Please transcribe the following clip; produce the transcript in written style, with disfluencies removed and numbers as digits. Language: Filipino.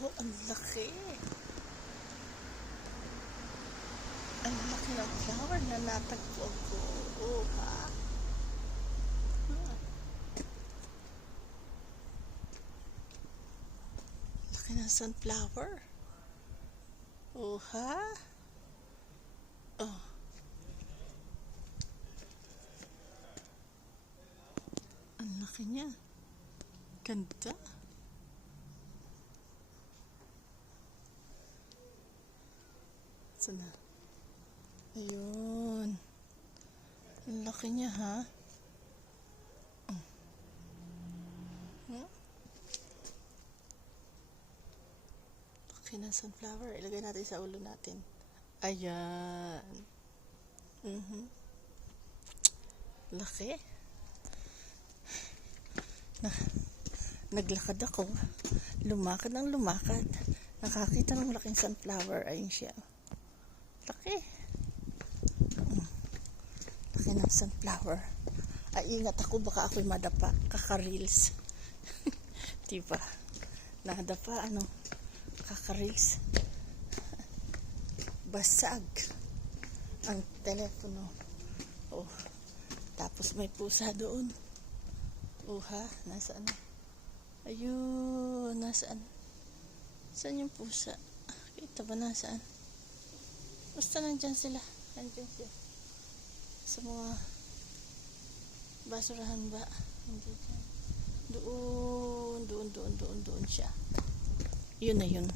Oh, ang laki. Ang laki ng flower na natagpo ko. Oh, ha? Laki ng sunflower. Oh, ha? Oh. Ang laki niya. Ganda. Sana. Ayun. Ang laki niya, ha? Laki ng sunflower. Ilagay natin sa ulo natin. Ayan. Laki. Naglakad ako. Lumakad ng lumakad. Nakakita ng laking sunflower. Ayun siya. Laki. Laki ng sunflower. Ay, ingat ako. Baka ako'y madapa. Kaka-reels. Diba? Nadapa, ano? Kaka-reels. Basag. Ang telepono. Oh. Tapos may pusa doon. Oh, ha? Nasaan? Ayun. Nasaan? Saan yung pusa? Kita ba nasaan? Basta nandyan sila. Nandyan siya. Sa mga basurahan ba? Nandyan siya. Doon siya. Yun na yun.